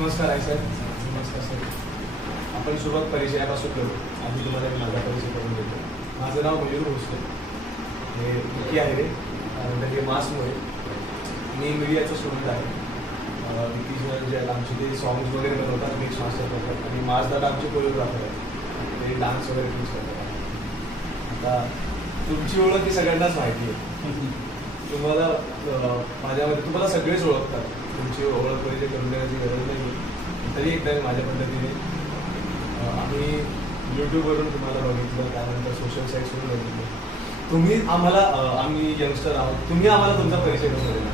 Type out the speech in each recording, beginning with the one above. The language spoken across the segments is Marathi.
नमस्कार आहे सर. नमस्कार सर. आपण सुरुवात परिचयापासून करू. आधी तुम्हाला मी माझा परिचय करून देतो. माझं नाव मयूर भोसले. हे विकी आहे रे म्हणजे मासमुळे. मी मीडियाचा स्टुडंट आहे. विकीचं जे आमचे ते सॉंग्स वगैरे बनवतात, मिक्स मास्टर करतात आणि माझदादा आमचे कोरिओग्राफर आहेत. ते डान्स वगैरे मिक्स करतात. आता तुमची ओळख ही सगळ्यांनाच माहिती आहे. तुम्हाला माझ्यामध्ये तुम्हाला सगळेच ओळखतात. तुमची ओळख परिचय करून देण्याची गरज नाही. तरी एकदा मी माझ्या पद्धतीने आम्ही यूट्यूबवरून तुम्हाला बघितलं, त्यानंतर सोशल साईट्सवरून बघितलं. तुम्ही आम्हाला आम्ही यंगस्टर आहोत, तुम्ही आम्हाला तुमचा परिचय करून दिला.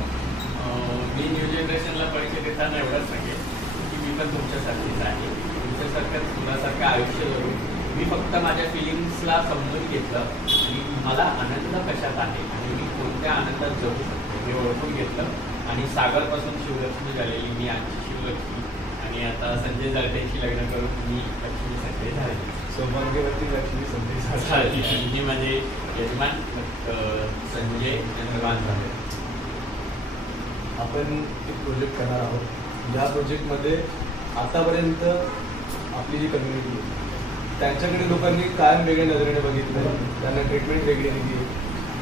मी न्यू जनरेशनला परिचय देताना एवढंच सांगेल की मी पण तुमच्यासारखीच आहे. तुमच्यासारखं तुलासारखं आयुष्य जगून मी फक्त माझ्या फिलिंग्सला समजून घेतलं की मला आनंद कशात आहे आणि मी कोणत्या आनंदात जगू शकतो हे ओळखून घेतलं. आणि सागरपासून शिवलक्ष्मी झालेली मी आजची शिवलक्ष्मी आणि आता संजय जाळटेंशी लग्न करून मी लक्ष्मी संजय झाले. सौभाग्यवती लक्ष्मी संजय झाली आणि माझे यजमान संजय चंद्रकांत झाले. आपण एक प्रोजेक्ट करणार आहोत. ज्या प्रोजेक्टमध्ये आतापर्यंत आपली जी कम्युनिटी आहे त्यांच्याकडे लोकांनी कायम वेगळ्या नजरेने बघितलं, त्यांना ट्रीटमेंट वेगळी दिली आहे.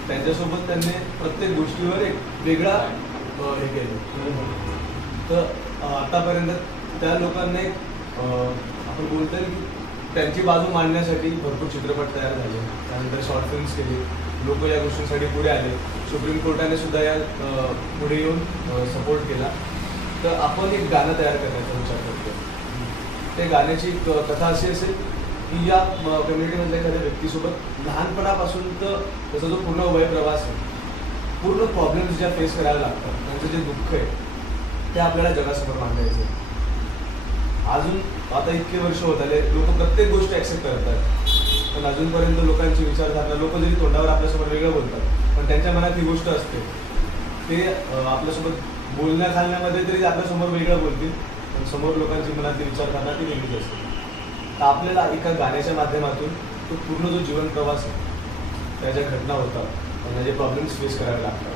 त्यांच्यासोबत त्यांनी प्रत्येक गोष्टीवर एक वेगळा हे केलं. तर आतापर्यंत त्या लोकांना आपण बोलतोय की त्यांची बाजू मांडण्यासाठी भरपूर चित्रपट तयार झाले, त्यानंतर शॉर्ट फिल्म्स केले, लोक या गोष्टींसाठी पुढे आले. सुप्रीम कोर्टाने सुद्धा या पुढे येऊन सपोर्ट केला. तर आपण एक गाणं तयार करण्याचा विचार करतो. त्या गाण्याची कथा अशी असेल की या कम्युनिटीमधल्या एखाद्या व्यक्तीसोबत लहानपणापासून तर त्याचा जो पूर्ण वय प्रवास आहे, पूर्ण प्रॉब्लेम्स ज्या फेस करायला लागतात, त्यांचं जे दुःख आहे ते आपल्याला जगासमोर मांडायचं आहे. अजून आता इतके वर्ष होत आले, लोक प्रत्येक गोष्ट ॲक्सेप्ट करतात, पण अजूनपर्यंत लोकांची विचारधारणा, लोक जरी तोंडावर आपल्यासमोर वेगळं बोलतात पण त्यांच्या मनात ही गोष्ट असते. ते आपल्यासोबत बोलण्या घालण्यामध्ये तरी आपल्यासमोर वेगळं बोलतील, पण समोर लोकांची मनातली विचारधारणा ती वेगळीच असते. तर आपल्याला एका गाण्याच्या माध्यमातून तो पूर्ण जो जीवन प्रवास आहे, त्या ज्या घटना होतात, त्यांना जे प्रॉब्लेम्स फेस करायला लागतात,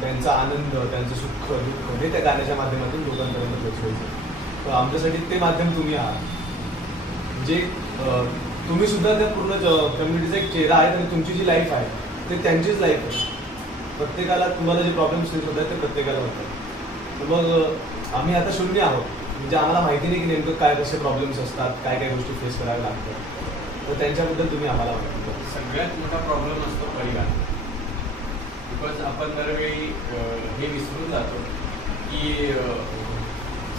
त्यांचा आनंद, त्यांचं सुख दुःख हे त्या गाण्याच्या माध्यमातून लोकांपर्यंत पोहोचवायचं. तर आमच्यासाठी ते माध्यम तुम्ही आहात. जे तुम्ही सुद्धा त्या पूर्ण कम्युनिटीचा एक चेहरा आहे आणि तुमची जी लाईफ आहे ते त्यांचीच लाईफ आहे. प्रत्येकाला तुम्हाला जे प्रॉब्लेम्स फेस होत आहेत ते प्रत्येकाला होतात. तर मग आम्ही आता शून्य आहोत, म्हणजे आम्हाला माहिती नाही की नेमकं काय कसे प्रॉब्लेम्स असतात, काय काय गोष्टी फेस कराव्या लागतात. तर त्यांच्याबद्दल तुम्ही आम्हाला वाटतं. सगळ्यात मोठा प्रॉब्लेम असतो परिवार. बिकॉज आपण दरवेळी हे विसरून जातो की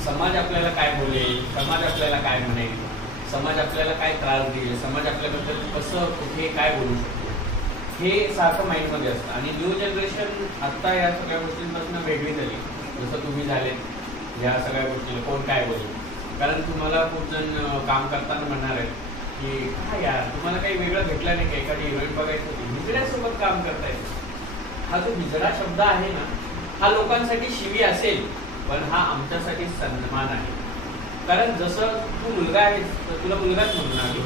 समाज आपल्याला काय बोलेल, समाज आपल्याला काय म्हणेल, समाज आपल्याला काय त्रास देईल, समाज आपल्याबद्दल कसं कुठे काय बोलू शकतो, हे सारखं माइंडमध्ये असतं. आणि न्यू जनरेशन आत्ता या सगळ्या गोष्टींपासून वेगळी झाली. जसं तुम्ही झाले या सगळ्या गोष्टी कोण काय बोलेल. कारण तुम्हाला खूप जण काम करताना म्हणणार आहे की काय यार तुम्हाला काही वेगळं भेटलं नाही का, एखादी हिरोईन बघायची होती, हिजड्यासोबत काम करताय. हा जो हिजडा शब्द आहे ना, हा लोकांसाठी शिवी असेल, पण हा आमच्यासाठी सन्मान आहे. कारण जसं तू मुलगा आहे तर तुला मुलगाच म्हणून आम्ही,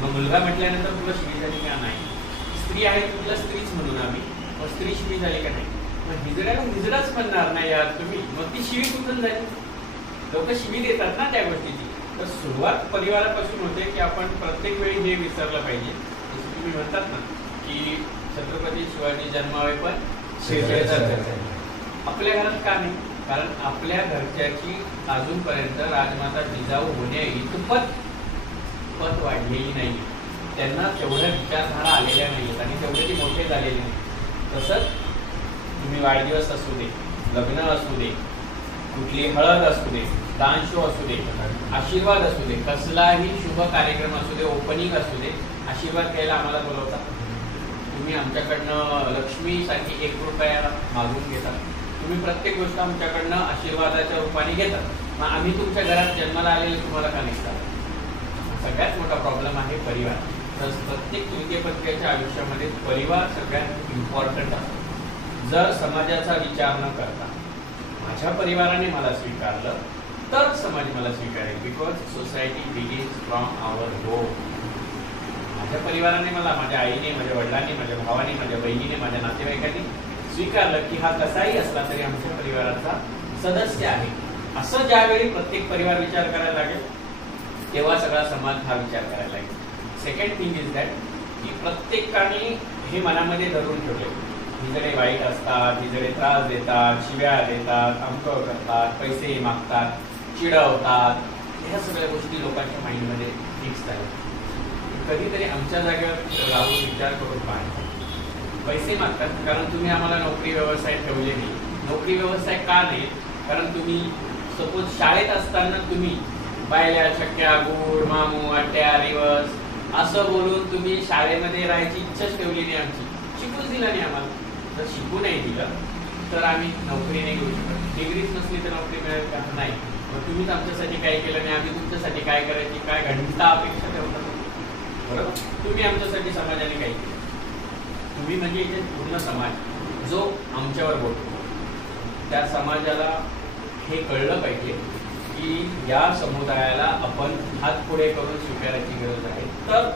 मग मुलगा म्हटल्यानंतर तुला शिवी झाली का नाही. स्त्री आहे तुला स्त्रीच म्हणून आम्ही, मग स्त्री शिवी झाली का नाही. मग हिजड्याला हिजडाच म्हणणार नाही यार तुम्ही, मग ती शिवी कुठून झाली. लोक शिवी देतात ना त्या गोष्टीची. तर सुरुवात परिवारापासून होते की आपण प्रत्येक वेळी हे विसरलं पाहिजे. जसं तुम्ही म्हणतात ना की छत्रपती शिवाजी जन्मावे पण आपल्या घरात का नाही. कारण आपल्या घरच्याची अजूनपर्यंत राजमाता जिजाऊ होण्या इतपत पत वाढलेली नाही. त्यांना तेवढ्या विचारधारा आलेल्या नाहीत आणि तेवढे ते मोठे झालेले नाही. तसंच तुम्ही वाढदिवस असू दे, लग्न असू दे, कुठली हळद असू दे, डान्स शो असू दे, आशीर्वाद असू दे, कसलाही शुभ कार्यक्रम असू दे, ओपनिंग असू दे, आशीर्वाद घ्यायला आम्हाला बोलवतात. तुम्ही आमच्याकडनं लक्ष्मीसाठी 1 रुपया मागून घेता. तुम्ही प्रत्येक गोष्ट आमच्याकडनं आशीर्वादाच्या रूपाने घेतात. मग आम्ही तुमच्या घरात जन्माला आलेले तुम्हाला का निघतात. सगळ्यात मोठा प्रॉब्लेम आहे परिवार. तर प्रत्येक तृतीयपंथीच्या आयुष्यामध्ये परिवार सगळ्यात इम्पॉर्टंट असतो. जर समाजाचा विचार न करता माझ्या परिवाराने मला स्वीकारलं तर समाज मला स्वीकारेल. Because society begins from our home. माझ्या परिवाराने मला, माझ्या आईने, माझ्या वडिलांनी, माझ्या भावाने, माझ्या बहिणीने, माझ्या नातेवाईकांनी स्वीकारलं की हा कसाही असला तरी आमच्या परिवाराचा सदस्य आहे. असं ज्यावेळी प्रत्येक परिवार विचार करायला लागेल तेव्हा सगळा समाज हा विचार करायला लागेल. सेकंड थिंग इज दॅट की प्रत्येकाने हे मनामध्ये धरून ठेवले, हिजडे वाईट असतात, हिजडे त्रास देतात, शिव्या देतात, अमकं करतात, पैसे मागतात, चिडवतात, ह्या सगळ्या गोष्टी लोकांच्या माइंडमध्ये फिक्स झाल्या. कधीतरी आमच्या जागेवर राहून विचार करून पाहा. पैसे मागतात कारण तुम्ही आम्हाला नोकरी व्यवसाय ठेवले नाही. नोकरी व्यवसाय का नाही? कारण तुम्ही सपोज शाळेत असताना तुम्ही बायल्या, शक्या, गुड, मामू, आट्या, रिवर्स असं बोलून तुम्ही शाळेमध्ये राहायची इच्छाच ठेवली नाही आमची, शिकूच दिला नाही आम्हाला. जर शिकू नाही दिलं तर आम्ही नोकरी नाही घेऊ शकत. डिग्रीच नसली तर नोकरी मिळेल का? नाही. मग तुम्हीच आमच्यासाठी काय केलं नाही, आम्ही तुमच्यासाठी काय करायची काय घंटा अपेक्षा ठेवतात, बरोबर? तुम्ही आमच्यासाठी समाजाने काय केलं? तुम्ही म्हणजे इथे पूर्ण समाज जो आमच्यावर बोलतो, त्या समाजाला हे कळलं पाहिजे की या समुदायाला आपण हात पुढे करून स्वीकारायची गरज आहे, तर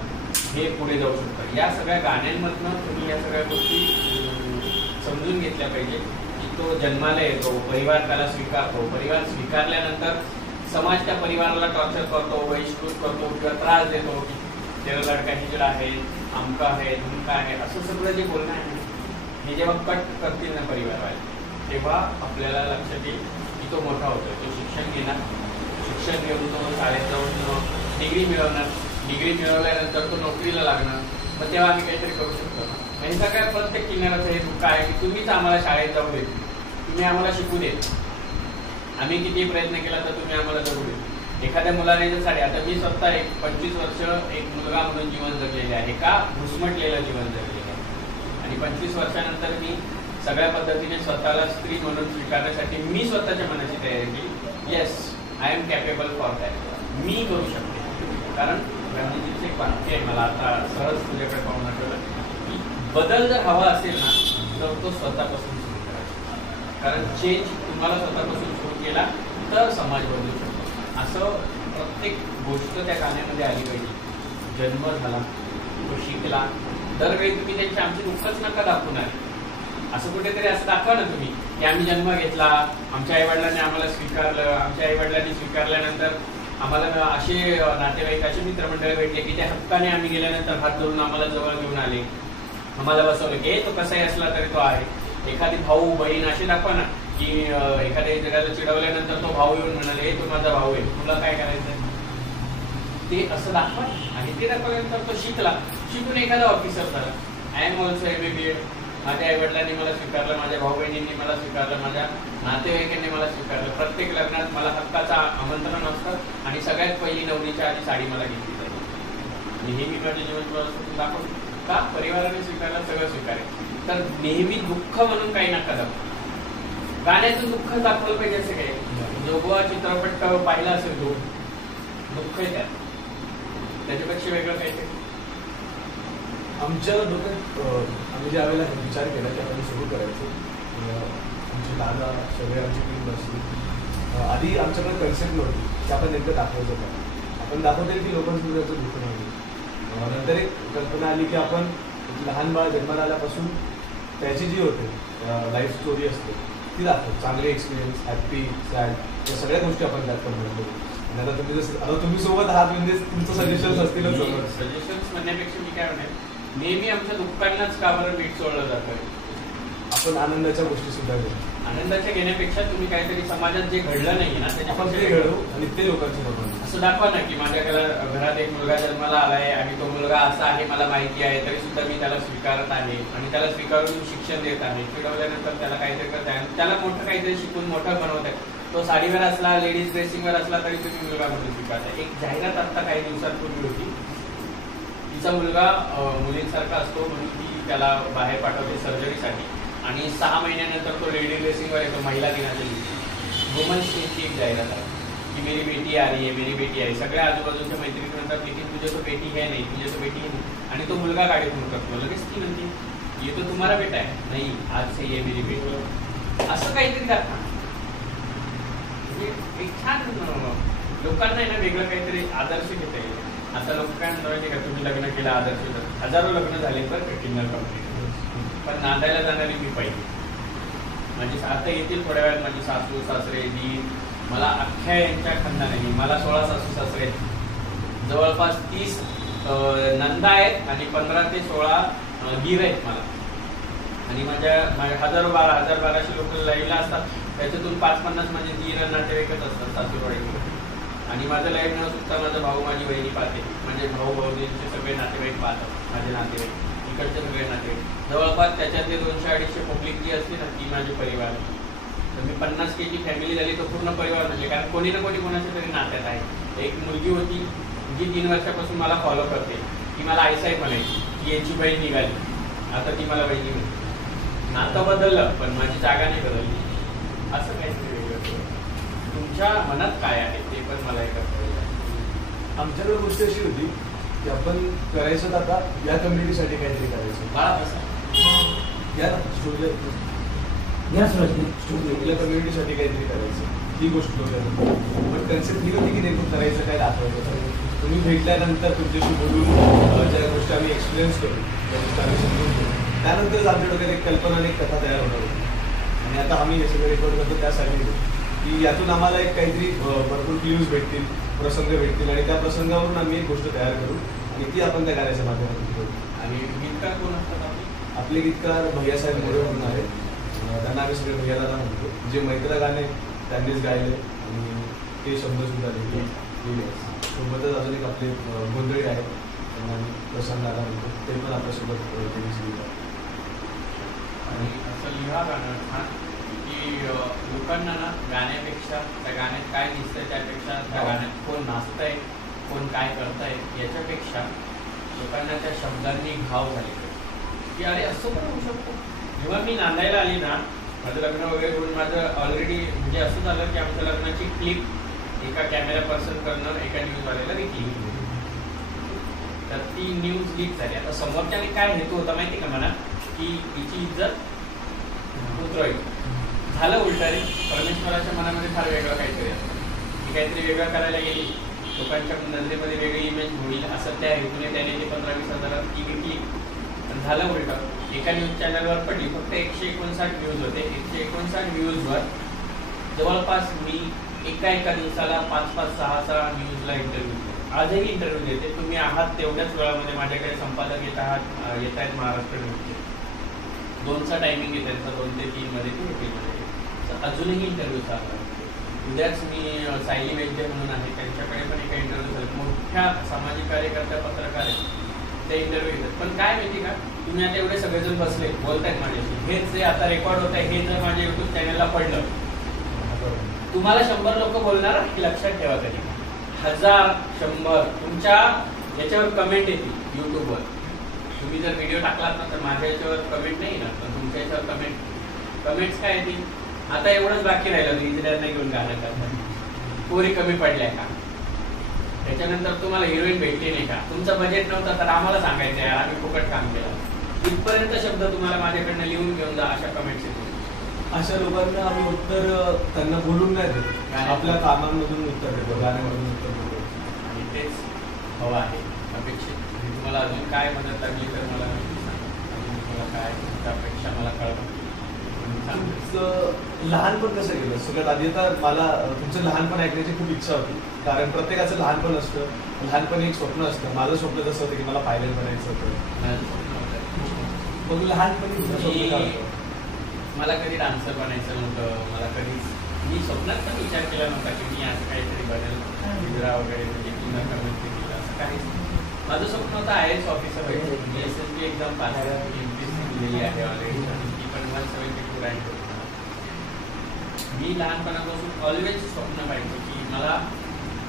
हे पुढे जाऊ शकतं. या सगळ्या गाण्यांमधनं तुम्ही या सगळ्या गोष्टी समजून घेतल्या पाहिजे की तो जन्माला येतो, परिवार त्याला स्वीकारतो, परिवार स्वीकारल्यानंतर समाज त्या परिवाराला टॉर्चर करतो, बहिष्कृत करतो किंवा त्रास देतो की तेरा लडका हिजडा आहे, आमका आहे, धुमका आहे, असं सगळं जे बोलणं आहे हे जेव्हा कट करतील ना परिवारवाले, तेव्हा आपल्याला लक्षात येईल की तो मोठा होतो. तो शिक्षण घेणार, शिक्षण घेऊन तो शाळेत जाऊन डिग्री मिळवणार, डिग्री मिळवल्यानंतर तो नोकरीला लागणार, मग तेव्हा आम्ही काहीतरी करू शकतो ना. आणि सगळ्या प्रत्येक किनाऱ्याचं हे दुःख आहे की तुम्हीच आम्हाला शाळेत जाऊ देत, तुम्ही आम्हाला शिकू देत, आम्ही किती प्रयत्न केला तर तुम्ही आम्हाला जगू देत. एखाद्या मुलाने जर साडे, आता मी स्वतः 25 वर्ष एक मुलगा म्हणून जीवन जगलेले आहे, का घुसमटलेलं जीवन जगलेलं आहे, आणि 25 वर्षानंतर मी सगळ्या पद्धतीने स्वतःला स्त्री म्हणून स्वीकारण्यासाठी मी स्वतःच्या मनाची तयारी केली. Yes, I am capable for that, मी करू शकते. कारण गांधीजीचं एक वाक्य आहे, मला आता सहज तुझ्याकडे पाहून आठवलं की बदल जर हवा असेल ना तर तो स्वतःपासून सुरू करायचा. कारण चेंज तुम्हाला स्वतःपासून सुरू केला तर समाज बदलू शकतो. असं प्रत्येक गोष्ट त्या गाण्यामध्ये आली पाहिजे. जन्म झाला, तो शिकला, दरवेळी तुम्ही त्यांची आमची दुःखच नका दाखवणार. असं कुठेतरी असं दाखवा ना तुम्ही की आम्ही जन्म घेतला, आमच्या आईवडिलांनी आम्हाला स्वीकारलं, आमच्या आईवडिलांनी स्वीकारल्यानंतर आम्हाला असे नातेवाईक, असे मित्रमंडळ भेटले की त्या हक्काने आम्ही गेल्यानंतर हात धरून आम्हाला जवळ घेऊन आले, आम्हाला बसवलं की तो कसाही असला तरी तो आहे. एखादी भाऊ बहीण असे दाखवा ना की एखाद्या जगाला चिडवल्यानंतर तो भाऊ येऊन म्हणाले तो माझा भाऊ आहे, तुला काय करायचं, ते असं दाखवा. आणि ते दाखवल्यानंतर तो शिकला, शिकून एखादा ऑफिसर झाला. I am also MBA. माझ्या आई वडिलांनी मला स्वीकारलं, माझ्या भाऊ बहिणींनी मला स्वीकारलं, माझ्या नातेवाईकांनी मला स्वीकारलं. प्रत्येक लग्नात मला हक्काचं आमंत्रण असतं आणि सगळ्यात पहिली नवरीच्या आधी साडी मला घेतली जाते. आणि हे मी माझ्या जीवन दाखवतो का परिवाराने स्वीकारलं, सगळं स्वीकारेल. तर नेहमी दुःख म्हणून काही नका दाखवू. गाण्यातून दुःख दाखवलं पाहिजे असं काही. जोगवा चित्रपट पाहिला असेल तो, दुःख आहे त्यात, त्याच्यापेक्षा वेगळं काहीतरी. आमच्या डोक्यात आम्ही ज्या वेळेला विचार केला की आपण सुरू करायचं, आमचे दादा सगळे आमची टीम बसली. आधी आमच्याकडे कन्सेप्ट नव्हती की आपण नेमकं दाखवायचं काय. आपण दाखवतो की लोकांसमोर याचं दुःख नाही. नंतर एक कल्पना आली की आपण लहान बाळ जन्माला आल्यापासून त्याची जी होते लाईफ स्टोरी असते ती दाखवतो. चांगले एक्सपिरियन्स, हॅप्पी, सॅड, या सगळ्या गोष्टी आपण त्यात कन्व्हर्ट करू. आणि आता तुम्ही जसं आता तुम्ही सोबत आहात म्हणजे तुमचं सजेशन्स असतीलच. सजेशन्स म्हणण्यापेक्षा मी काय म्हणेन, नेहमी आमच्या दुःखांनाच का बरं मीठ सोडलं जातं. आपण आनंदाच्या गोष्टी सुद्धा घेऊ. आनंदाच्या घेण्यापेक्षा तुम्ही काहीतरी समाजात जे घडलं नाही ना आपण ते घडवू आणि ते लोकांच्या बघून असं दाखवा ना की माझ्या घरात एक मुलगा जन्माला आलाय आणि तो मुलगा असा आहे, मला माहिती आहे, तरी सुद्धा मी त्याला स्वीकारत आहे आणि त्याला स्वीकारून शिक्षण देत आहे. शिकवल्यानंतर त्याला काहीतरी करत आहे, त्याला मोठं काहीतरी शिकून मोठं बनवत आहे. तो साडीवर असला, लेडीज ड्रेसिंगवर असला तरी तुम्ही मुलगा म्हणून स्वीकारताय. एक जाहिरात आता काही दिवसांपूर्वी होती, तिचा मुलगा मुलींसारखा असतो म्हणून ती त्याला बाहेर पाठवते सर्जरीसाठी आणि 6 महिन्यानंतर तो लेडी ड्रेसिंगवर येतो महिला दिनाच्या दिवशी. वुमन्स डेची एक जाहिरात आहे की मेरी बेटी आ रही है, मेरी बेटी आहे. सगळ्या आजूबाजूच्या मैत्रिणी म्हणतात लेकिन तुझे तो बेटी है नाही, तुझे तो बेटी है नाही. आणि तो मुलगा गाडीतून करतो, लगेच ती म्हणते ये तो तुम्हारा बेटा है, नाही आज से ये मेरी बेटी. असं काहीतरी दाखवा. एक छान लोकांना आहे ना वेगळं काहीतरी आदर्श घेता येईल. आता लोक काय म्हणतात का तुम्ही लग्न केलं आदर्श, हजारो लग्न झाले तर किंडर कंप्लीट, पण नांदायला जाणारी मी पाहिजे. म्हणजे आता येतील थोड्या वेळात माझी सासू सासरे दीर मला अख्ख्या यांच्या खानदानाने, मला 16 सासू सासरे आहेत, जवळपास 30 नंदा आहेत आणि 15 ते 16 गीर आहेत मला. आणि माझ्या हजारो 1200 लोक लाईव्हला असतात, त्याच्यातून 5-50 माझे गीर नातेवाईकच असतात सासूरवाडीकडे. आणि माझं लाईव्ह न चुकता माझा भाऊ माझी बहिणी पाहते, म्हणजे भाऊ भाऊजींचे सगळे नातेवाईक पाहतात, माझे नातेवाईक इकडचे सगळे नातेवाईक. जवळपास त्याच्यातले 200-250 पब्लिक जी असते ना ती माझे परिवार. तर मी 50 के जी फॅमिली झाली तो पूर्ण परिवार म्हणजे, कारण कोणी ना कोणी कोणाच्या तरी नात्यात आहे. एक मुलगी होती जी 3 वर्षापासून मला फॉलो करते, ती मला आईसाई म्हणायची की याची बहीण निघाली, आता ती मला बहिणी म्हणते. नातं बदललं पण माझी जागा नाही बदलली. असं काहीतरी वेगळं तुमच्या मनात काय आहे ते पण मला एक आमच्याकडे गोष्ट अशी होती की आपण करायचं आता या कम्युनिटीसाठी काहीतरी करायचं. बाळा कसं या कम्युनिटीसाठी काहीतरी करायचं, ही गोष्ट बघायला. पण कन्सेप्ट ही होती की नेमकं करायचं काय दाखवायचं. तुम्ही भेटल्यानंतर तुमच्याशी बोलून ज्या गोष्टी आम्ही एक्सपिरियन्स करू, त्या गोष्टी आम्ही समजून घेऊ, त्यानंतरच आमच्या डोक्यात एक कल्पना आणि एक कथा तयार होणार होती. आणि आता आम्ही हे सगळं रेकॉर्ड करतो त्यासाठी की यातून आम्हाला एक काहीतरी भरपूर क्ल्यूज भेटतील, प्रसंग भेटतील आणि त्या प्रसंगावरून आम्ही एक गोष्ट तयार करू आणि ती आपण त्या गाण्याच्या माध्यमातून करू. आणि गीतकार कोण असतात आपले गीतकार भैयासाहेब मोरे म्हणून आहेत. त्यांना आम्ही सगळे भैयादादा म्हणतो. जे मैत्रा गाणे त्यांनीच गायले आणि ते शब्द सुद्धा लिहिले. सोबतच अजून एक आपले गोंधळी आहेत, त्यांना आम्ही प्रसंग दादा म्हणतो, ते पण आपल्यासोबत त्यांनीच लिहितात. आणि असं लिहा गाणं छान की लोकांना ना गाण्यापेक्षा त्या गाण्यात काय दिसतंय त्यापेक्षा त्या गाण्यात कोण नाचतंय, कोण काय करताय याच्यापेक्षा लोकांना त्या शब्दांनी घाव झाले की अरे असं पण होऊ शकतो. जेव्हा मी नांदायला आली ना, माझं लग्न वगैरे होऊन माझं ऑलरेडी म्हणजे असं झालं की आमच्या लग्नाची क्लिप एका कॅमेरा पर्सन करणं एका न्यूजवाल्याला विकली. तर ती न्यूज लीक झाली. आता समोरच्याने काय हेतू होता माहिती का मला, की तिची इज्जत उतरवायची. झालं उलट रे, परमेश्वराच्या मनामध्ये फार वेगळं काहीतरी असतं. ती काहीतरी वेगळं करायला गेली, लोकांच्या नजरेमध्ये वेगळी इमेज होईल असं त्या हेतूने त्याने ते 15-20 हजारात ती घेतली. पण झालं उलट, एका न्यूज चॅनलवर पडली. फक्त 159 व्ह्यूज होते. 159 व्ह्यूजवर जवळपास मी एका दिवसाला 5-5, 6-6 न्यूजला इंटरव्ह्यू देतो. आजही इंटरव्ह्यू देते. तुम्ही आहात तेवढ्याच वेळामध्ये माझ्याकडे संपादक येत आहेत महाराष्ट्र न्यूजचे. 2चा टायमिंग आहे त्यांचा, 2 ते 3 मध्ये ते येतील. अजूनही इंटरव्ह्यू चालू आहे. उद्याच मी सायली वैद्य म्हणून आहे, त्यांच्याकडे पण एका इंटरव्ह्यू झाले. मोठ्या सामाजिक कार्यकर्त्या पत्रकार आहेत, ते इंटरव्ह्यू घेतात. पण काय माहिती का, तुम्ही आता एवढे सगळेजण बसले बोलतायत माझ्याशी, हेच जे आता रेकॉर्ड होत आहे हे जर माझ्या युट्यूब चॅनलला पडलं, तुम्हाला 100 लोक बोलणार हे लक्षात ठेवा. कधी 1000, 100 तुमच्या याच्यावर कमेंट येते युट्यूबवर. तुम्ही जर व्हिडिओ टाकलात ना तर माझ्या याच्यावर कमेंट नाही ना, तर तुमच्या याच्यावर कमेंट्स काय येतील. आता एवढंच बाकी राहिलं, इंजिनियरला घेऊन गाणं करतात, पोरी कमी पडल्या का, त्याच्यानंतर तुम्हाला हिरोईन भेटली नाही का, तुमचं बजेट नव्हतं तर आम्हाला सांगायचं आहे आम्ही फुकट काम केलं. इथपर्यंत शब्द तुम्हाला माझ्याकडनं लिहून घेऊन जा, अशा कमेंट्स येतील. अशा लोकांना आम्ही उत्तर त्यांना बोलून नाही देतो, आपल्या कामांमधून उत्तर देतो, गाण्यामधून उत्तर देतो. आणि तेच हवं आहे अपेक्षित. तुम्हाला अजून काय मदत लागली तर मला अजून तुम्हाला काय त्यापेक्षा मला कळवा. लहानपण कसं गेलं सगळ्यात आधी. आता मला तुमचं लहानपण ऐकण्याची खूप इच्छा होती, कारण प्रत्येकाचं लहानपण असतं, लहानपणी एक स्वप्न असतं. माझं स्वप्न तसं होतं की मला पायलट बनायचं होतं. मग लहानपणी मला कधी डान्सर बनायचं नव्हतं. मला कधीच मी स्वप्नात पण विचार केला नव्हता की मी असं काहीतरी बनेल, गुजरा वगैरे म्हणजे किंवा कमेंट्री केलं असं काहीच. माझं स्वप्न होतं IAS ऑफिसर व्हायचं. मी SSB एक्झाम पास दिलेली आहे ऑलरेडी, ती पण 172 रँक होती. मी लहानपणापासून ऑलवेज स्वप्न पाहिजे की मला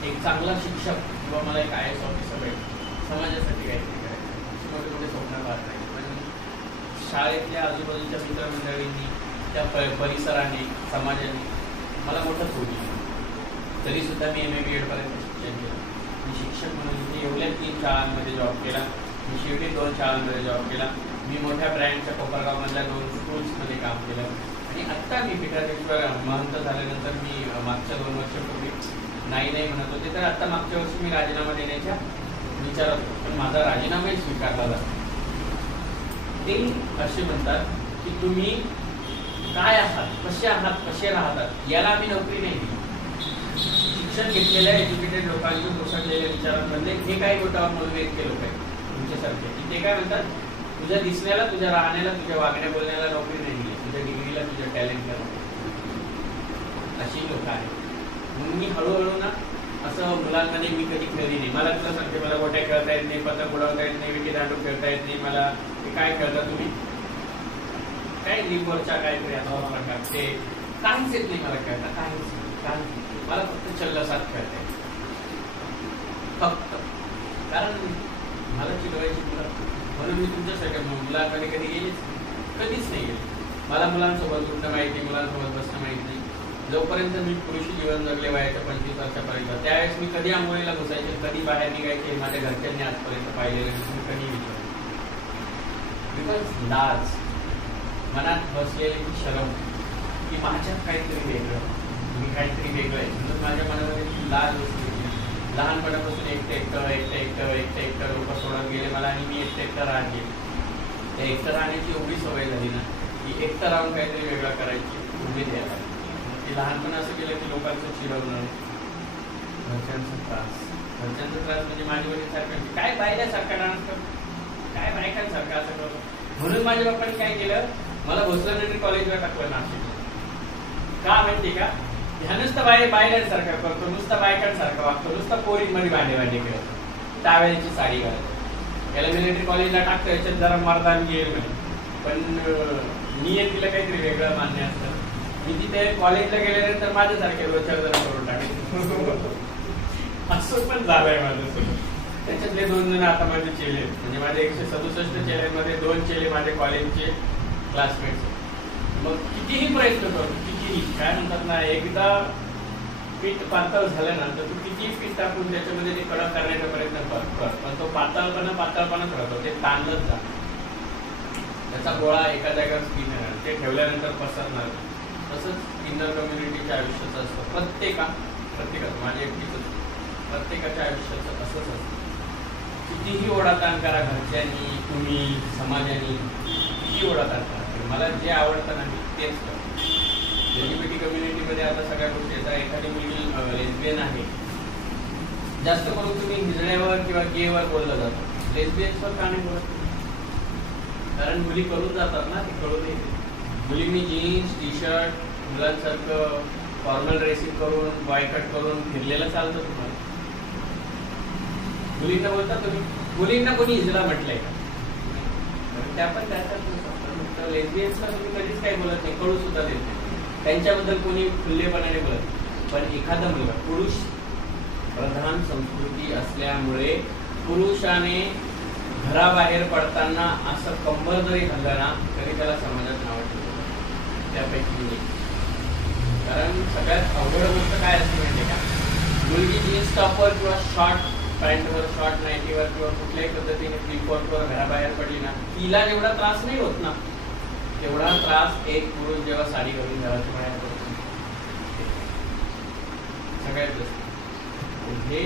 एक चांगला शिक्षक किंवा मला एक IAS ऑफिसर व्हायचं, समाजासाठी काहीतरी करायचं. मोठे मोठे स्वप्न पाहत नाही. पण शाळेतल्या आजूबाजूच्या मित्रमंडळींनी, त्या परिसराने, समाजाने मला मोठं सोडलं. तरीसुद्धा मी MA BEd पर्यंत शिक्षण केलं. मी शिक्षक म्हणून मी एवढ्या 3 शाळांमध्ये जॉब केला. मी शेवटी 2 शाळांमध्ये जॉब केला. मी मोठ्या ब्रँडच्या कोपरगावमधल्या 2 स्कूल्समध्ये काम केलं. आणि आत्ता मी पीठाधीश्वर महंत झाल्यानंतर मी मागच्या 2 वर्षापूर्वी नाही म्हणत होते, तर आत्ता मागच्या वर्षी मी राजीनामा देण्याच्या विचारात होतो. पण माझा राजीनामाही स्वीकारला जातो. ते असे म्हणतात की तुम्ही काय आहात, कसे राहतात, याला आम्ही नोकरी नाही दिली. शिक्षण घेतलेल्या एज्युकेटेड लोकांचे पोसडलेल्या विचारांमधले हे काही गोटावर म्हणून इतके लोक आहेत तुमच्यासारखे, की ते काय म्हणतात, तुझ्या दिसण्याला, तुझ्या राहण्याला, तुझ्या वागण्या बोलण्याला नोकरी नाही दिली, तुझ्या डिग्रीला, तुझ्या टॅलेंटला नोकरी, अशी लोक आहेत. म्हणून मी हळूहळू ना असं मुलांमध्ये मी कधी खेळली नाही. मला तुला सांगते, मला गोट्या खेळता येत नाही, पतंग उडवता येत नाही, विटी दांडू खेळता येत नाही. मला ते काय खेळता तुम्ही, काय लिंबोरच्या काहीतरी असा प्रकार, ते काहीच येत नाही मला खेळता, काहीच. मला फक्त चल्लसात खेळता येत, फक्त. कारण मला चिडवायची मुलं, म्हणून मी तुमच्यासाठी मुलांकडे कधी गेलीच कधीच नाही गेले. मला मुलांसोबत उठणं माहिती, मुलांसोबत बसणं माहिती नाही. जोपर्यंत मी पुरुषी जीवन जगले वयाच्या 25 वर्षापर्यंत, त्यावेळेस मी कधी आंघोळीला घुसायचे, कधी बाहेर निघायचे, माझ्या घरच्यांनी आजपर्यंत पाहिलेलं मी कधी विचारलं. बिकॉज लाज, मनात बसलेली ती शरम, की माझ्यात काहीतरी वेगळं, मी काहीतरी वेगळं आहे, म्हणून माझ्या मनामध्ये ती लाज बसली. लहानपणापासून एकटं लोक सोडत गेले मला, आणि मी एकटं राहत गेले. त्या एकटं राहण्याची एवढी सवय झाली ना, की एकटं राहून काहीतरी वेगळं करायची उमेद द्यायला. की लहानपण असं केलं की लोकांचं चिरवणं, घरच्यांचा त्रास म्हणजे माझ्या वडीलसारखं काय बायल्यासारखा डान्स करतो, काय बायकांसारखं असं करतो. म्हणून माझ्या बाप्पाने काय केलं, मला भोसले कॉलेजला टाकलं नाशिकला. का माहिती का, ह्या नुसतं बायलांसारखं करतो, नुसतं बायकांसारखं वागतो, नुसतं पोरींमध्ये भांडे खेळतो, टावेलची साडी घालतो. याला मिलिटरी कॉलेजला टाकतो, याच्यात जरा मर्दान घेईल म्हणे, पण नियतीला काहीतरी वेगळं मान्य असतं. मी तिथे कॉलेजला गेल्यानंतर माझ्यासारखे रोजच्या जरा करून टाकले. असं पण झालंय माझं. त्याच्यातले 2 जण आता माझे चेले, म्हणजे माझे 167 चेल्यांमध्ये 2 चेले माझे कॉलेजचे क्लासमेट्स. मग कितीही प्रयत्न करतो, कितीही, काय म्हणतात ना, एकदा पीठ पातळ झालं ना, तर तू कितीही पीठ टाकून त्याच्यामध्ये ते कडक करण्याचा प्रयत्न कर, पण तो पातळपणाच राहतो, ते ताणलंच जात. त्याचा गोळा एका जागेवर स्थिर राहणार, ते ठेवल्यानंतर पसरणार. तसंच इनर कम्युनिटीच्या आयुष्याचं असतं. प्रत्येकाचं, माझ्या एकटीच, प्रत्येकाच्या आयुष्याचं असंच असतं. कितीही ओढाताण करा, घरच्यांनी, तुम्ही, समाजाने, किती ओढाताण करा, मला जे आवडतं ना तेच करतो. एलजीबीटी कम्युनिटीमध्ये आता सगळ्या गोष्टी येतात. एखादी मुलगी लेस्बियन आहे, जास्त करून तुम्ही हिजड्यावर किंवा गेवर बोललं जातं, लेस्बियन्सवर का नाही बोलत? कारण मुली करून जातात ना, ते कळून येते. मुलींनी जीन्स, टी शर्ट, मुलांसारखं फॉर्मल ड्रेसिंग करून, बॉयकट करून फिरलेलं चालतं तुम्हाला. मुलींना बोलता तुम्ही, मुलींना कोणी हिजडा म्हटलंय का? त्या पण त्याच्यात लेस्बियन्सला तुम्ही कधीच काही बोलत नाही, कळू सुद्धा देत नाही. त्यांच्याबद्दल कोणी खुल्लेपणाने बोलत. पण एखादा मुलगा, पुरुष प्रधान संस्कृती असल्यामुळे पुरुषाने घराबाहेर पडताना असं कंबर जरी घाललं ना, तरी त्याला समाजात नाव ठेवलं. त्यापैकी नाही. कारण सगळ्यात अवघड गोष्ट काय असते माहिती का, मुलगी जीन्स टॉपवर किंवा शॉर्ट पॅन्टवर, शॉर्ट नाईटीवर किंवा कुठल्याही पद्धतीने फ्लिपवॉर्टवर घराबाहेर पडली ना, तिला जेवढा त्रास नाही होत ना, तेवढा त्रास एक पुरुष जेव्हा साडी घालून घराच्या बाहेर पडतो सगळ्यात जास्त. हे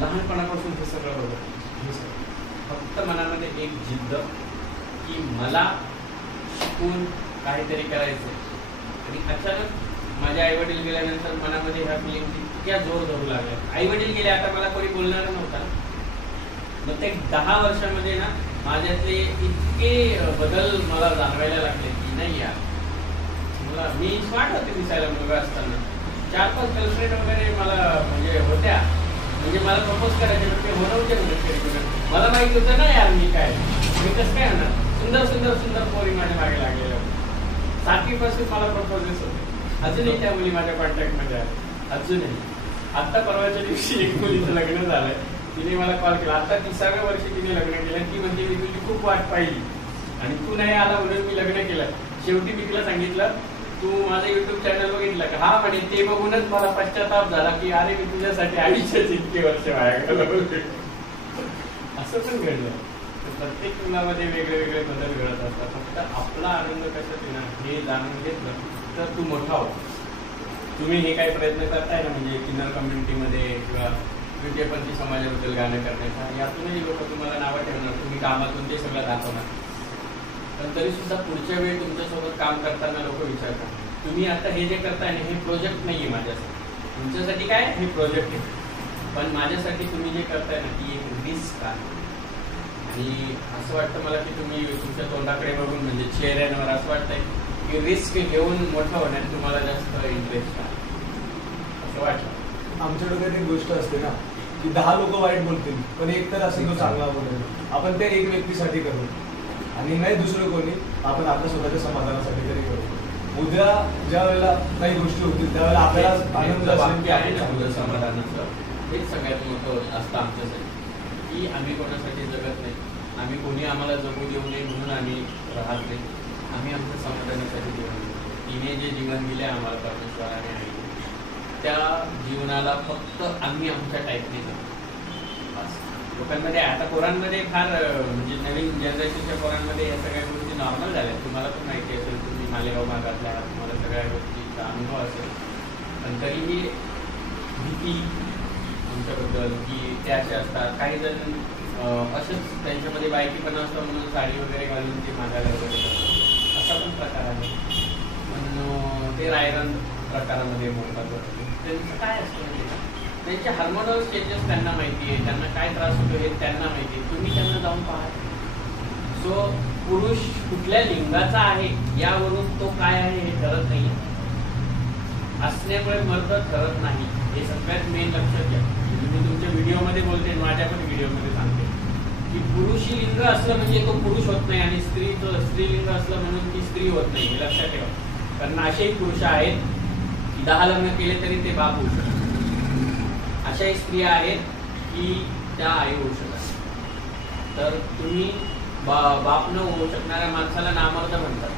लहानपणापासून हे सगळं बघत, हे सगळं फक्त मनामध्ये एक जिद्द की मला शिकून काहीतरी करायचंय. आणि अचानक माझे आई वडील गेल्यानंतर मनामध्ये ह्या फिलिंग इतक्या जोर धरू लागल्या. आई वडील गेले, आता मला कोणी बोलणार नव्हता. मग ते 10 वर्षामध्ये ना माझ्यातले इतके बदल मला जाणवायला लागले की नाही यार, मला मी स्मार्ट होते दिसायला मुलगा असताना. 4-5 गर्लफ्रेंड वगैरे मला म्हणजे होत्या, म्हणजे मला प्रपोज करायचे, ते होणवते म्हणजे मला माहिती होतं ना यार मी काय, मी कसं काय होणार. सुंदर सुंदर सुंदर पोरी माझ्या मागे लागलेल्या होत्या. 7वीपासून मला प्रपोजेस होते. अजूनही त्या मुली माझ्या कॉन्टॅक्टमध्ये आहेत, अजूनही. आत्ता परवाच्या दिवशी एक मुलीचं लग्न झालंय, तिने मला कॉल केला. आता 30व्या वर्षी तिने लग्न केलं. ती म्हणजे मी तुझी खूप वाट पाहिली आणि तू नाही आला म्हणून मी लग्न केलं. शेवटी मी तिला सांगितलं, तू माझं युट्यूब चॅनल बघितलं का? हा म्हणे. ते बघूनच मला पश्चाताप झाला की अरे मी तुझ्यासाठी आयुष्यात इतके वर्ष वाया घालवले. असं पण घडलं. प्रत्येक मुलामध्ये वेगळे वेगळे बदल घडत असतात. फक्त आपला आनंद कशात येणार हे जाणून घेतलं तर तू मोठा हो. तुम्ही हे काही प्रयत्न करताय ना, म्हणजे किन्नर कम्युनिटीमध्ये किंवा विद्यापंथी समाजाबद्दल गाणं करण्याचा, यातूनही लोक तुम्हाला नावं ठेवणार, तुम्ही कामातून ते सगळं दाखवणार. पण तरी सुद्धा पुढच्या वेळी तुमच्यासोबत काम करताना लोक विचारतात, तुम्ही आता हे जे करताय ना हे प्रोजेक्ट नाहीये माझ्यासाठी, तुमच्यासाठी काय हे प्रोजेक्ट आहे, पण माझ्यासाठी तुम्ही जे करताय ना ती एक रिस्क आहे. आणि असं वाटतं मला की तुम्ही तुमच्या तोंडाकडे बघून म्हणजे चेहऱ्यांवर असं वाटतंय की रिस्क घेऊन मोठं होण्यात तुम्हाला जास्त इंटरेस्ट आहे असं वाटतं. आमच्या डोक्यात एक गोष्ट असते ना की 10 लोक वाईट बोलतील पण एक तर असेल तो चांगला बोलेल. आपण त्या एक व्यक्तीसाठी करू आणि नाही दुसरं कोणी, आपण आपल्या स्वतःच्या समाधानासाठी तरी करू. उद्या ज्या वेळेला काही गोष्टी होतील त्यावेळेला आपल्याला आनंद वाक्य आहे ना तुझं समाधानाचं, हेच सगळ्यात मोठं असतं आमच्यासाठी की आम्ही कोणासाठी जगत नाही, आम्ही कोणी आम्हाला जगू देऊ नये म्हणून आम्ही राहत नाही, आम्ही आमच्या समाधानासाठी जीवन देतो. तिने जे जीवन दिले आम्हाला परमेश्वराने आहे त्या जीवनाला फक्त आम्ही आमच्या टाईपने जगतो. लोकांमध्ये आता पोरांमध्ये फार म्हणजे नवीन जनरेशनच्या पोरांमध्ये या सगळ्या गोष्टी नॉर्मल झाल्या. तुम्हाला पण माहिती असेल, तुम्ही मालेगाव भागातल्या आहात, तुम्हाला सगळ्या गोष्टीचा अनुभव असेल, पण तरीही भीती आमच्याबद्दल की ते असे असतात. काही जण असेच त्यांच्यामध्ये बायकीपणा असतं म्हणून साडी वगैरे घालून ते मागायला वगैरे जातात, असा पण प्रकार आहे. पण ते रायरन प्रकारामध्ये मोडतात. त्यांचं काय असतं म्हणजे त्यांचे हार्मोनल चेंजेस त्यांना माहिती आहे, त्यांना काय त्रास होतो हे त्यांना माहिती आहे, तुम्ही त्यांना जाऊन पहा. सो पुरुष कुठल्या लिंगाचा आहे यावरून तो काय आहे हे ठरत नाही, असण्यामुळे मर्द ठरत नाही, हे सगळ्यात मेन लक्षात घ्या. मी तुमच्या व्हिडिओमध्ये बोलते, माझ्या पण व्हिडिओमध्ये सांगते की पुरुषी लिंग असलं म्हणजे तो पुरुष होत नाही आणि स्त्रीलिंग असलं म्हणून ती स्त्री होत नाही, हे लक्षात ठेवा. कारण असेही पुरुष आहेत 10 लग्न केले तरी ते बाप होऊ शकतात, अशाही स्त्रिया आहेत की त्या आई होऊ शकतात. तर तुम्ही बाप न होऊ शकणाऱ्या माणसाला नामर्द म्हणतात,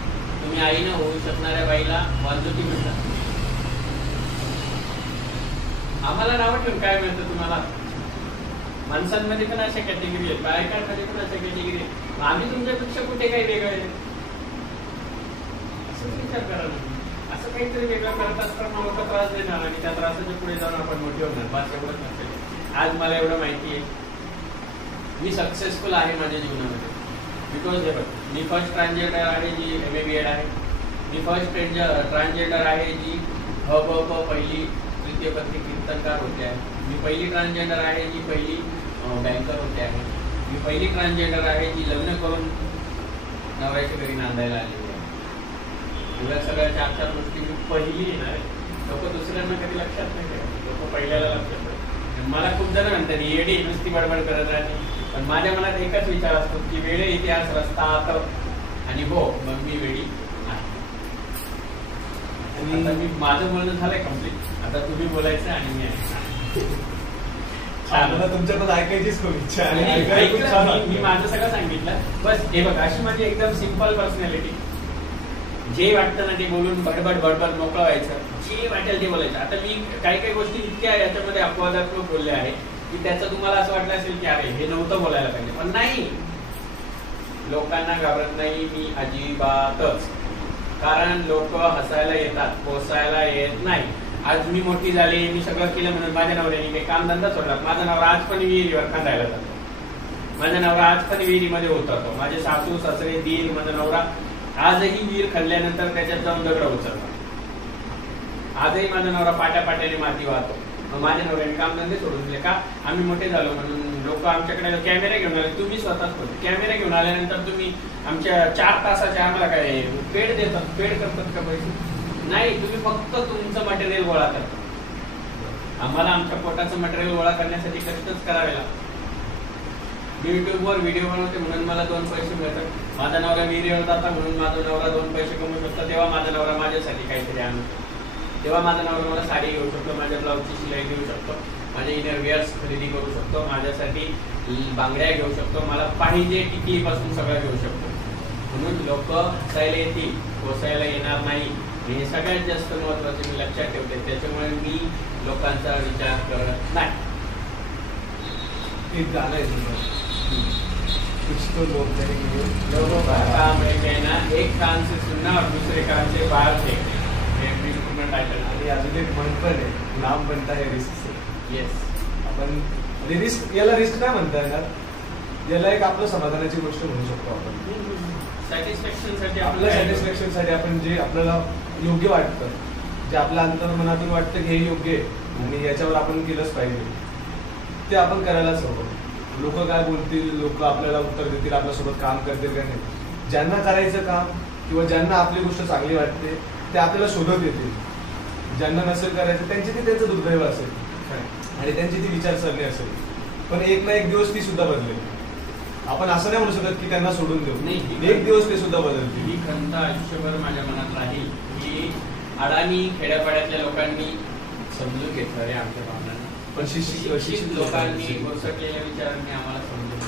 तुम्ही आई न होऊ शकणाऱ्या बाईला वाजोटी म्हणतात. आम्हाला नाव ठेवून काय मिळतं तुम्हाला? माणसांमध्ये पण अशा कॅटेगरी आहेत, बायकांमध्ये पण अशा कॅटेगरी आहेत. आम्ही तुमच्यापेक्षा कुठे काही वेगळं आहे असं विचार करा ना. असं काहीतरी वेगळं करत असताना लोक त्रास देणार आणि त्या त्रासाच्या पुढे जाऊन आपण मोठी होणार, बस एवढंच नसेल. आज मला एवढं माहिती आहे, मी सक्सेसफुल आहे माझ्या जीवनामध्ये बिकॉज हे बघ, मी फर्स्ट ट्रान्सजेंडर आहे जी MA-BEd आहे, मी फर्स्ट ट्रान्सजेंडर आहे जी पहिली तृतीयपंथी कीर्तनकार होते आहे, मी पहिली ट्रान्सजेंडर आहे जी पहिली बँकर होते आहे, मी पहिली ट्रान्सजेंडर आहे जी लग्न करून नवऱ्याच्या घरी नांदायला आलेली आहे. एवढ्या सगळ्या 4 गोष्टी मी पहिली येणार आहे. लोक दुसऱ्यांना कधी लक्षात नाही ठेवत, लोक पहिल्याला लक्षात ठेवतात. मला खूप जण म्हणतात येडी नुसती बडबड करत राहते, पण माझ्या मनात एकच विचार असतो की वेळे इतिहास रस्ता आता आणि हो मग मी वेळी आहे. आणि मी माझं बोलणं झालंय कम्प्लीट, आता तुम्ही बोलायचं आणि मी आहे. मला तुमच्याकडे ऐकायचीच खूप इच्छा आहे. मी माझं सगळं सांगितलं बस. हे बघ, अशी माझी एकदम सिंपल पर्सनॅलिटी, जे वाटतं ना ते बोलून बडबड मोकळं व्हायचं, जे वाटेल ते बोलायचं. आता मी काही गोष्टी इतक्या याच्यामध्ये अपवादात्मक बोलले आहे की त्याचं तुम्हाला असं वाटलं असेल की अरे हे नव्हतं बोलायला पाहिजे, पण नाही, लोकांना घाबरत नाही मी अजिबातच. कारण लोक हसायला येतात, पोसायला येत नाही. आज मी मोठी झाली, मी सगळं केलं म्हणून माझ्या नवऱ्याने काही कामधंदा सोडला. माझा नवरा आज पण विहिरीवर खांदायला जातो, माझा नवरा आज पण विहिरीमध्ये होता. माझे सासू सासरे दीर, माझा नवरा आजही विहीर खाल्ल्यानंतर त्याच्यात जाऊन दगड उचलतात. आजही माझा नवरा पाट्याने माती वाहतो. माझ्या नवऱ्याने कामधंदे सोडून दिले का? आम्ही मोठे झालो म्हणून. लोक आमच्याकडे कॅमेरे घेऊन आले, तुम्ही स्वतःच कॅमेरे घेऊन आल्यानंतर तुम्ही आमच्या 4 तासाचे आम्हाला काय पेड देतात, पेड करतात का पैसे? नाही, तुम्ही फक्त तुमचं मटेरियल गोळा करता. आम्हाला आमच्या पोटाचं मटेरियल गोळा करण्यासाठी कष्टच करावे लागतात. युट्यूबवर व्हिडिओ बनवते म्हणून मला 2 पैसे मिळतात. माझा नवरा विहिरीवर जाता म्हणून माझा नवरा 2 पैसे कमवू शकतो. तेव्हा माझा नवरा माझ्यासाठी काहीतरी आणू शकतो, तेव्हा माझा नवरा मला साडी घेऊ शकतो, माझ्या ब्लाऊजची शिलाई घेऊ शकतो, माझे इनर वेअर्स खरेदी करू शकतो, माझ्यासाठी बांगड्या घेऊ शकतो, मला पाहिजे टिकलीपासून सगळं घेऊ शकतो. म्हणून लोक हसायला येतील, पोसायला येणार नाही, हे सगळ्यात जास्त महत्वाचे मी लक्षात ठेवते. त्याच्यामुळे मी लोकांचा विचार करत नाही. एक गाणं आहे कुछ तो लोग करेंगे, लोगों का काम है ना एक कान से सुनना और दूसरे कान से बाहर फेंकना. आणि अजून एक म्हण पण आहे, नाम बनता है रिस्क से. येस, आपण रिस्क, याला रिस्क काय म्हणता येणार, याला एक आपलं समाधानाची गोष्ट म्हणू शकतो आपण. सॅटिस्फॅक्शन साठी, आपल्या सॅटिस्फॅक्शन साठी आपण जे आपल्याला योग्य वाटतं, जे आपल्या अंतर्मनातून वाटतं की हे योग्य आहे आणि याच्यावर आपण केलंच पाहिजे, ते आपण करायलाच हवं. लोक काय बोलतील, लोक आपल्याला उत्तर देतील, आपल्यासोबत काम करतील का नाही, ज्यांना करायचं काम किंवा ज्यांना आपली गोष्ट चांगली वाटते ते आपल्याला शोधत येतील. ज्यांना नसेल करायचं त्यांची ती त्यांचं दुर्दैव असेल आणि त्यांची ती विचारसरणी असेल. पण एक ना एक दिवस ती सुद्धा बदलेल. आपण असं नाही म्हणू शकत की त्यांना सोडून देऊ. नाही, एक दिवस ते सुद्धा बदलतील. ही खंत आयुष्यभर माझ्या मनात राहील की अडाणी खेड्यापाड्यातल्या लोकांनी समजून घेतलं रे आमच्या भावनांना, पण शिक्षित लोकांनी घुसटलेल्या विचारांनी आम्हाला समजून